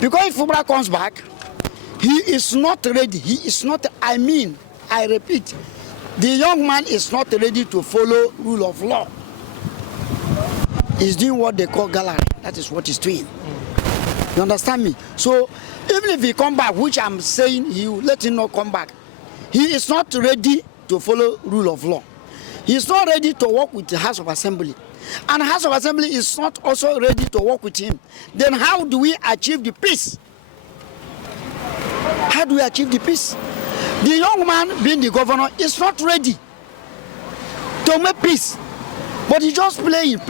Because if Fubara comes back, he is not ready. He is not, I repeat, the young man is not ready to follow rule of law. He's doing what they call gallery. That is what he's doing. You understand me? So even if he come back, which I'm saying he will let him not come back, he is not ready to follow rule of law. He is not ready to work with the House of Assembly. And the House of Assembly is not also ready to work with him. Then how do we achieve the peace? How do we achieve the peace? The young man being the governor is not ready to make peace. But he just playing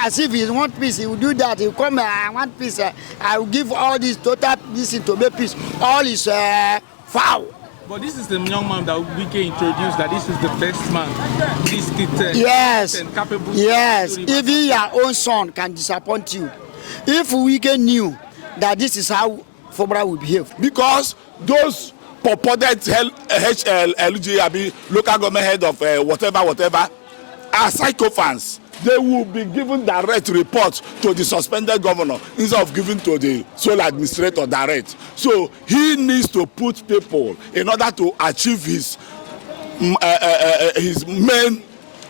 as if he want peace. He will do that. He will come, I want peace. I will give all this total this to make peace. All is foul. But this is the young man that Wike introduced, that this is the best man. This yes. And capable. Yes. Even your own son can disappoint you. If Wike knew that this is how Fubara will behave. Because those purported LG, local government head of whatever, are psychophants. They will be given direct report to the suspended governor instead of giving to the sole administrator direct. So he needs to put people in order to achieve his main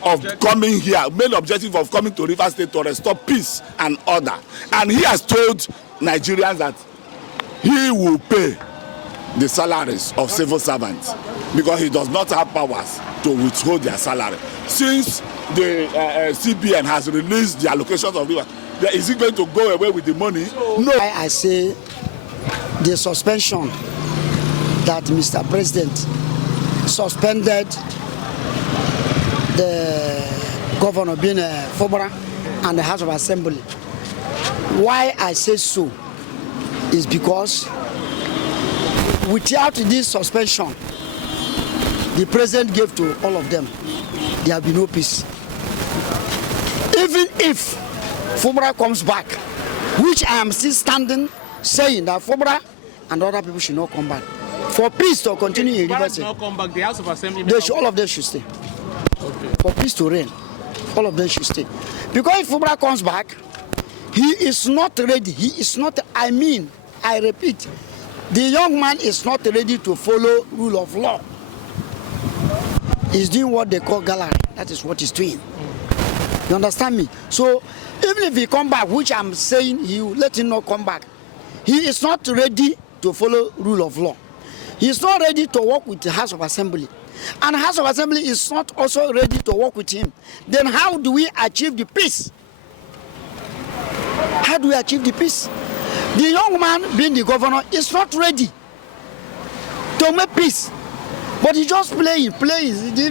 objective of coming to Rivers State to restore peace and order. And he has told Nigerians that he will pay the salaries of civil servants because he does not have powers to withhold their salary. Since the CBN has released the allocations of Rivers, is he going to go away with the money? No. I say the suspension that Mr. President suspended the governor being Fubara and the House of Assembly. Why I say so is because without this suspension the president gave to all of them, there will be no peace. Even if Fubara comes back, which I am still standing saying that Fubara and other people should not come back. For peace to continue in Rivers State, not come back, the House of Assembly all of them should stay. Okay. For peace to reign, all of them should stay. Because if Fubara comes back, he is not ready. He is not, I repeat, the young man is not ready to follow rule of law. He's doing what they call gallery. That is what he's doing. You understand me? So even if he come back, which I'm saying he will let him not come back, he is not ready to follow rule of law. He is not ready to work with the House of Assembly. And the House of Assembly is not also ready to work with him. Then how do we achieve the peace? How do we achieve the peace? The young man being the governor is not ready to make peace. But he just playing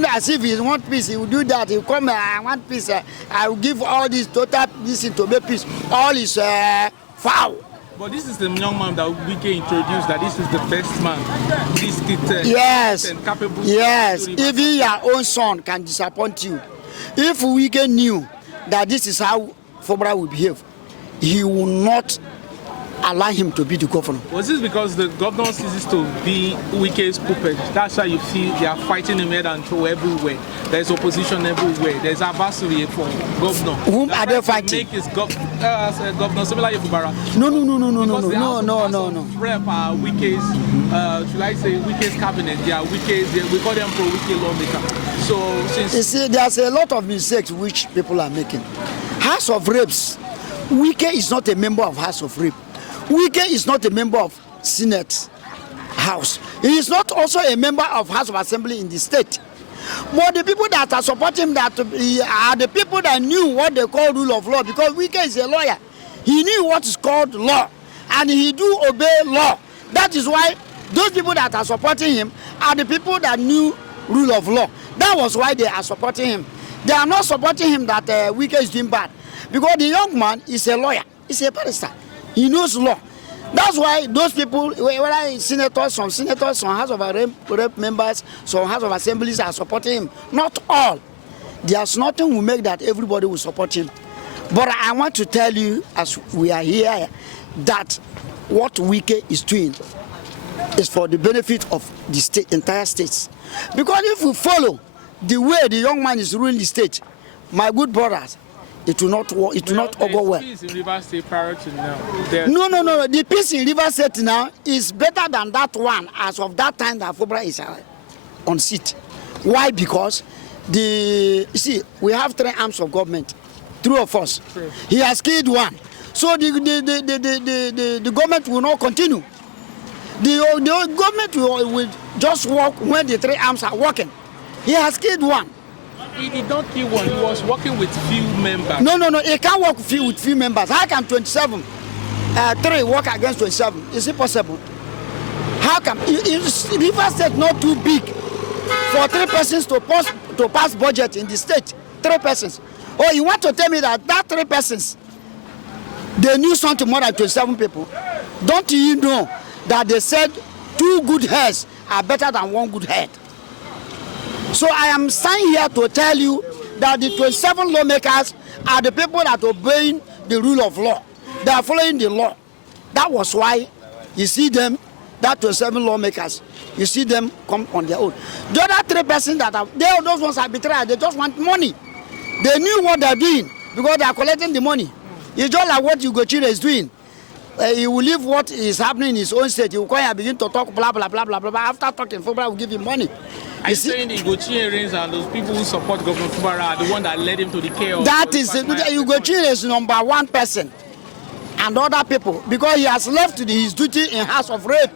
as if he want peace. He will do that. He will come, I want peace. I will give all this total this to make peace. All is foul. But this is the young man that Wike introduced, that this is the best man. Yes. And capable. Yes. Even your own son can disappoint you. If Wike knew that this is how Fubara will behave, he will not allow him to be the governor. Was this because the governor ceases to be Wike's puppet? That's why you see they are fighting him head and toe everywhere. There's opposition everywhere. There's adversary for governor. Whom are they fighting? Make his governor similar to Fubara. No. Rep Wike's, should I say Wike's cabinet? They are Wike's. We call them pro Wike lawmaker. So since you see, there's a lot of mistakes which people are making. House of Reps, Wike is not a member of House of Reps. Wike is not a member of Senate House. He is not also a member of House of Assembly in the state. But the people that are supporting him that are the people that knew what they call rule of law, because Wike is a lawyer. He knew what is called law, and he do obey law. That is why those people that are supporting him are the people that knew rule of law. That was why they are supporting him. They are not supporting him that Wike is doing bad, because the young man is a lawyer. He's a barrister. He knows law. That's why those people, whether senators, some House of Rep members, some House of Assemblies are supporting him. Not all. There's nothing will make that everybody will support him. But I want to tell you, as we are here, that what Wike is doing is for the benefit of the state, entire states. Because if we follow the way the young man is ruling the state, my good brothers, it will not work. It will not go well. Peace in Rivers State prior to now. No. The peace in Rivers State now is better than that one as of that time that Fubara is on seat. Why? Because you see, we have 3 arms of government, 3 of us. True. He has killed one, so the government will not continue. The government will just work when the 3 arms are working. He has killed one. He did not kill one. He was working with few members. No. He can't work with few members. How can 27, 3 work against 27? Is it possible? How come? Rivers State not too big for 3 persons to pass budget in the state? 3 persons. Oh, you want to tell me that 3 persons, they knew something more than 27 people? Don't you know that they said 2 good heads are better than 1 good head? So I am standing here to tell you that the 27 lawmakers are the people that are obeying the rule of law. They are following the law. That was why you see them, that 27 lawmakers, you see them come on their own. The other 3 persons that are, those ones are betrayed, they just want money. They knew what they're doing because they are collecting the money. It's just like what Ugochire is doing. He will leave what is happening in his own state. He will come and begin to talk blah, blah, blah, blah, blah. After talking, Fubara will give him money. Are you saying the Ugochire and those people who support Governor Fubara are the one that led him to the chaos? That is, Ugochire is number 1 person and other people because he has left his duty in House of Rape.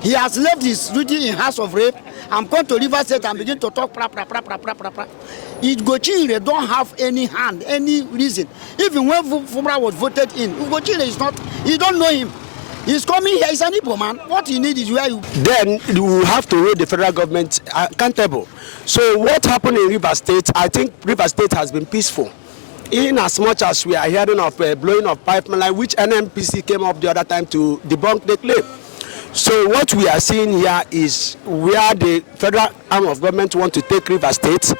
He has left his duty in House of Rape and come to Rivers State and begin to talk Ugochire don't have any hand, any reason. Even when Fubara was voted in, Ugochire is not, you don't know him. He's coming here, he's an Igbo man. What you need is where you... Then you have to hold the federal government accountable. So what happened in Rivers State, I think Rivers State has been peaceful. In as much as we are hearing of blowing of pipeline, which NMPC came up the other time to debunk the claim. So what we are seeing here is where the federal arm of government want to take Rivers State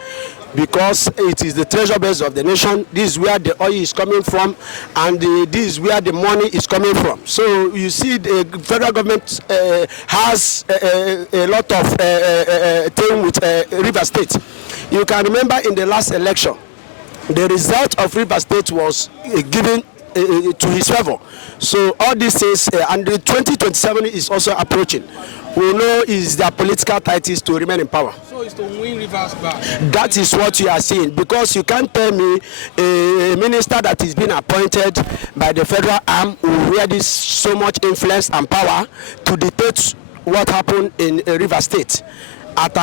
because it is the treasure base of the nation. This is where the oil is coming from and this is where the money is coming from. So you see the federal government has a lot of thing with Rivers State. You can remember in the last election, the result of Rivers State was given to his favor. So all these things, and the 2027 is also approaching. We know is their political tactics to remain in power. So it's to win Rivers back. That is what you are seeing, because you can't tell me a minister that is being appointed by the federal arm who wield so much influence and power to dictate what happened in Rivers State at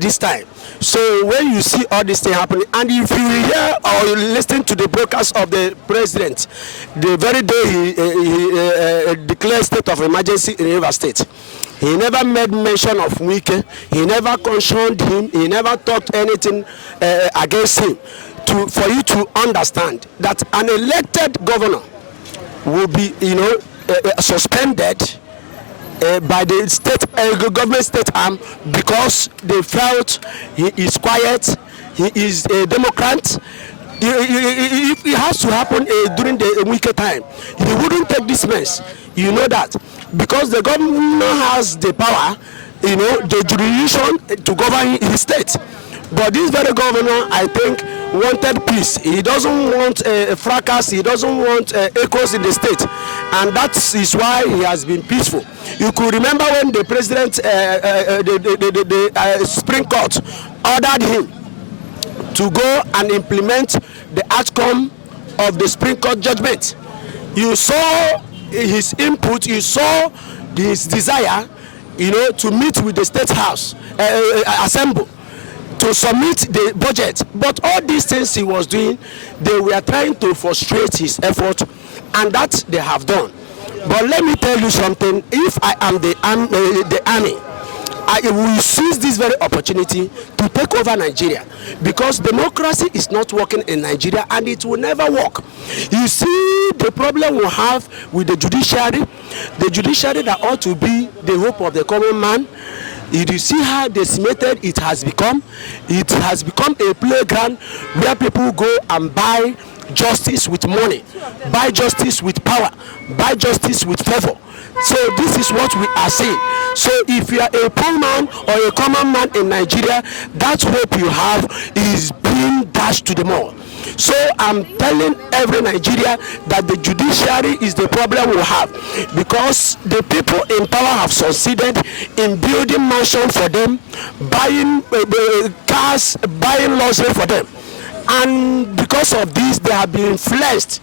this time. So when you see all this thing happening, and if you hear or you listen to the broadcast of the president, the very day he declared state of emergency in Rivers State, he never made mention of Wike, he never cautioned him, he never talked anything against him. For you to understand that an elected governor will be, suspended by the state government state arm because they felt he is quiet, he is a Democrat. It has to happen during the weekend time. He wouldn't take this mess. You know that because the governor has the power, the jurisdiction to govern his state. But this very governor, I think, wanted peace. He doesn't want a fracas. He doesn't want echoes in the state, and that is why he has been peaceful. You could remember when the president, the Supreme Court, ordered him to go and implement the outcome of the Supreme Court judgment. You saw his input. You saw his desire, to meet with the State House Assembly, to submit the budget. But all these things he was doing, they were trying to frustrate his effort, and that they have done. But let me tell you something, if I am the army, I will seize this very opportunity to take over Nigeria, because democracy is not working in Nigeria and it will never work. You see the problem we have with the judiciary that ought to be the hope of the common man. You see how decimated it has become. It has become a playground where people go and buy justice with money, buy justice with power, buy justice with favor. So this is what we are saying. So if you are a poor man or a common man in Nigeria, that hope you have is being dashed to the mall. So I'm telling every Nigeria that the judiciary is the problem we have, because the people in power have succeeded in building mansions for them, buying cars, buying luxury for them, and because of this they have been influenced.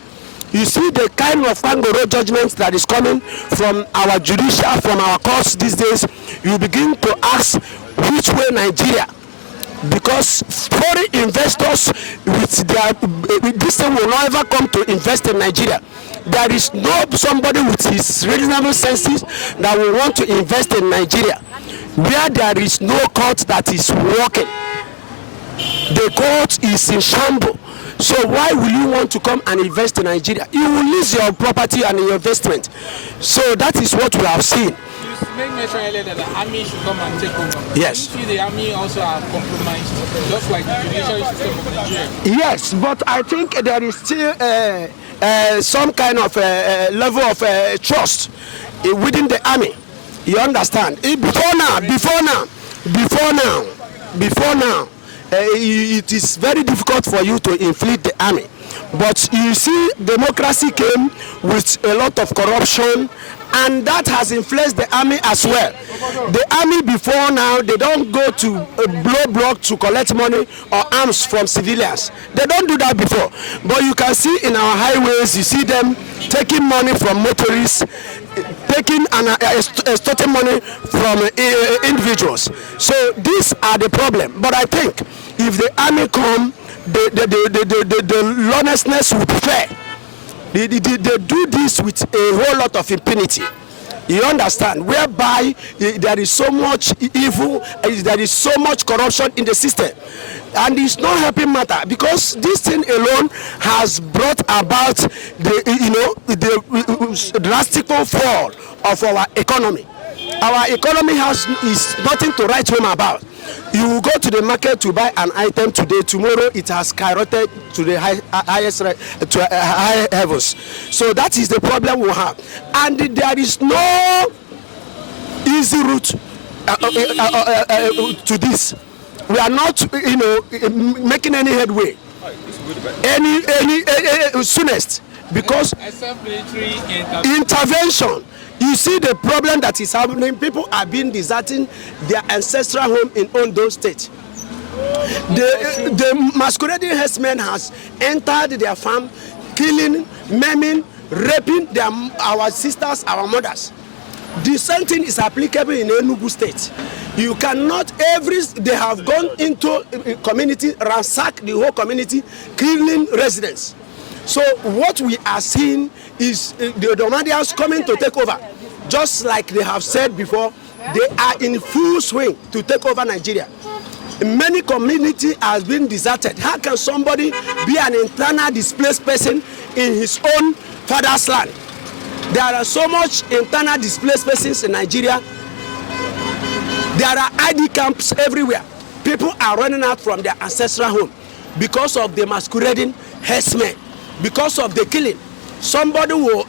You see the kind of kangaroo judgments that is coming from our judicial, from our courts these days. You begin to ask which way Nigeria, because foreign investors with their this thing will not ever come to invest in Nigeria. There is no somebody with his reasonable senses that will want to invest in Nigeria where there is no court that is working. The court is in shambles. So why will you want to come and invest in Nigeria? You will lose your property and your investment. So that is what we have seen. You made mention earlier that the army should come and take over. Yes. Do you feel the army also are compromised, just like the judicial system of Nigeria? Yes, but I think there is still some kind of level of trust within the army. You understand? Before now, it is very difficult for you to inflict the army. But you see, democracy came with a lot of corruption, and that has influenced the army as well. The army before now, they don't go to blow block to collect money or arms from civilians. They don't do that before. But you can see in our highways, you see them taking money from motorists, taking and extorting money from individuals. So these are the problem. But I think if the army come, the lawlessness will be fair. They do this with a whole lot of impunity. You understand? Whereby there is so much evil, there is so much corruption in the system, and it's not helping matter, because this thing alone has brought about the drastic fall of our economy. Our economy is nothing to write home about. You will go to the market to buy an item today, tomorrow it has skyrocketed to the highest high heavens. So that is the problem we have, and there is no easy route to this. We are not, making any headway. Any soonest, because intervention. You see the problem that is happening. People are being deserting their ancestral home in Ondo State. The masquerading herdsmen has entered their farm, killing, maiming, raping our sisters, our mothers. The same thing is applicable in Enugu State. You cannot, they have gone into a community, ransack the whole community, killing residents. So what we are seeing is the Domadians coming to take over. Just like they have said before, they are in full swing to take over Nigeria. Many community has been deserted. How can somebody be an internal displaced person in his own father's land? There are so much internal displaced persons in Nigeria. There are ID camps everywhere. People are running out from their ancestral home because of the masquerading herdsmen, because of the killing. Somebody will,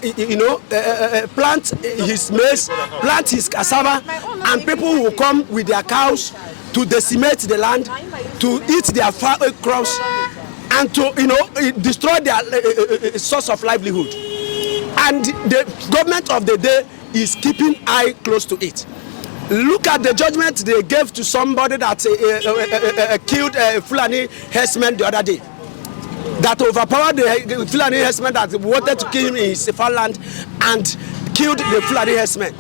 plant his maize, plant his cassava, and people will come with their cows to decimate the land, to eat their crops, and to, destroy their source of livelihood. And the government of the day is keeping eye close to it. Look at the judgment they gave to somebody that killed a Fulani herdsman the other day. That overpowered the Fulani herdsman that wanted to kill him in his farmland and killed the Fulani herdsman.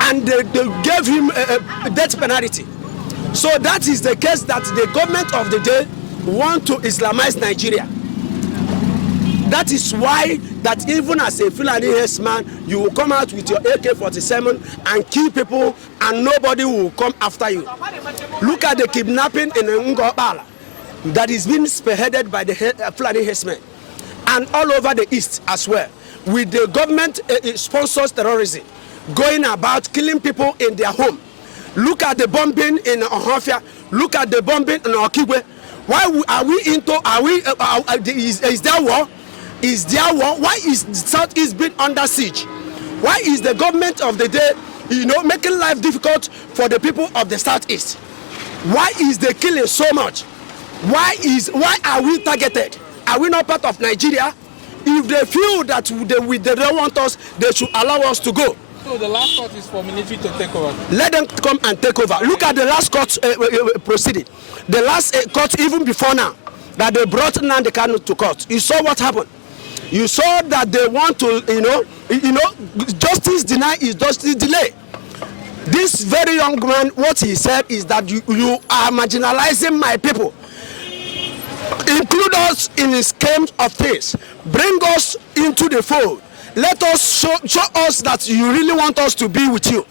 And they gave him a death penalty. So that is the case that the government of the day want to Islamize Nigeria. That is why that even as a Fulani herdsman, you will come out with your AK-47 and kill people and nobody will come after you. Look at the kidnapping in Ngobala that is being spearheaded by the Fulani herdsmen, and all over the east as well, with the government sponsors terrorism going about killing people in their home. Look at the bombing in Ohafia. Look at the bombing in Okigwe. Why are we into? Is there war? Is there war? Why is the Southeast being under siege? Why is the government of the day, making life difficult for the people of the Southeast? Why is the killing so much? Why are we targeted? Are we not part of Nigeria? If they feel that they don't want us, they should allow us to go. So the last court is for military to take over. Let them come and take over. Look at the last court proceeding. The last court, even before now, that they brought Nnamdi Kanu to court. You saw what happened. You saw that they want to, justice deny is justice delay. This very young man, what he said is that you are marginalizing my people. Include us in the scheme of things. Bring us into the fold. Let us show us that you really want us to be with you.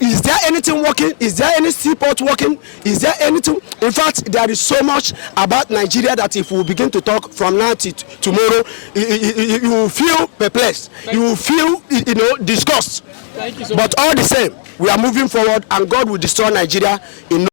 Is there anything working? Is there any seaport working? Is there anything? In fact, there is so much about Nigeria that if we begin to talk from now to tomorrow, you will feel perplexed. You will feel, disgust. Thank you so much. But all the same, we are moving forward, and God will destroy Nigeria in